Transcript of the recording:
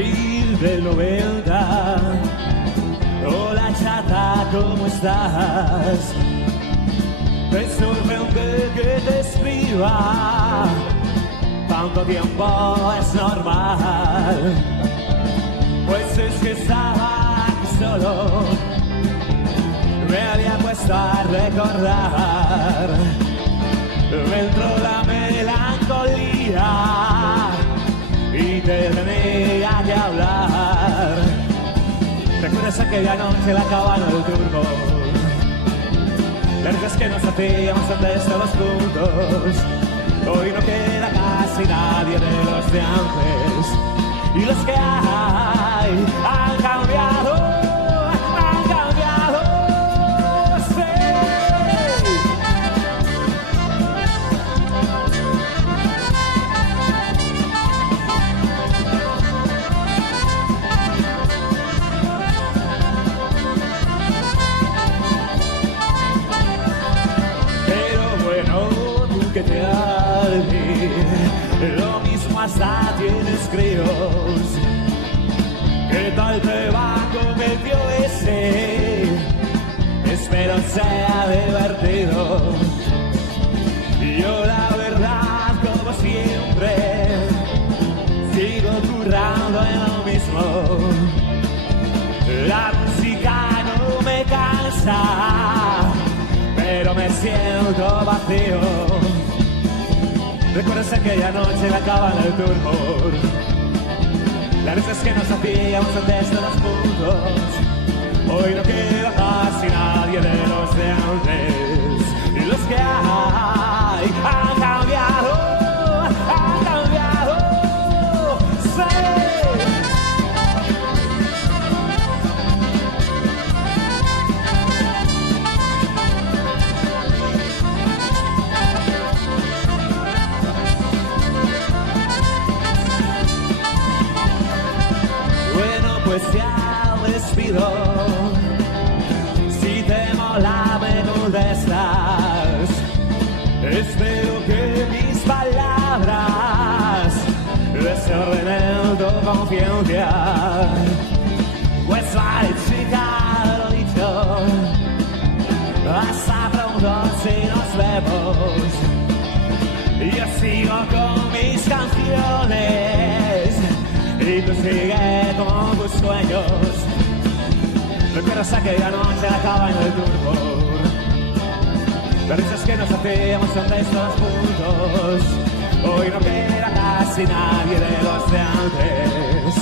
abril del 90. Hola chata, ¿cómo estás? Me sorprende que te escriba. Tanto tiempo es normal. Pues es que estaba aquí solo. Me había puesto a recordar. Me entró la melancolía y te tenía que hablar. ¿Recuerdas aquella noche la cabana del turco? Las veces que nos hacíamos antes todos juntos. Hoy no queda casi nadie de los de antes. Y los que hay han cambiado, han cambiado, sí. Pero bueno, tú que te haces, lo mismo hasta tienes críos. ¿Qué tal te va con el tío ese? Espero sea divertido. Yo la verdad, como siempre, sigo currando en lo mismo. La música no me cansa, pero me siento vacío. ¿Recuerdas aquella noche en la cabana del turco? Las veces que nos hacíamos antes todos juntos. Hoy no queda casi nadie de los de antes. Y los que hay han cambiado, han cambiado, sí. Pues ya despido. Si te mola me contestas. Espero que mis palabras desordenen tu conciencia. Pues vale chica, lo dicho. Hasta pronto si nos vemos. Yo sigo con mis canciones y tú sigue con tus sueños. ¿Recuerdas aquella noche a la cabana del turco? Las risas que nos hacíamos antes todos juntos. Hoy no queda casi nadie de los de antes.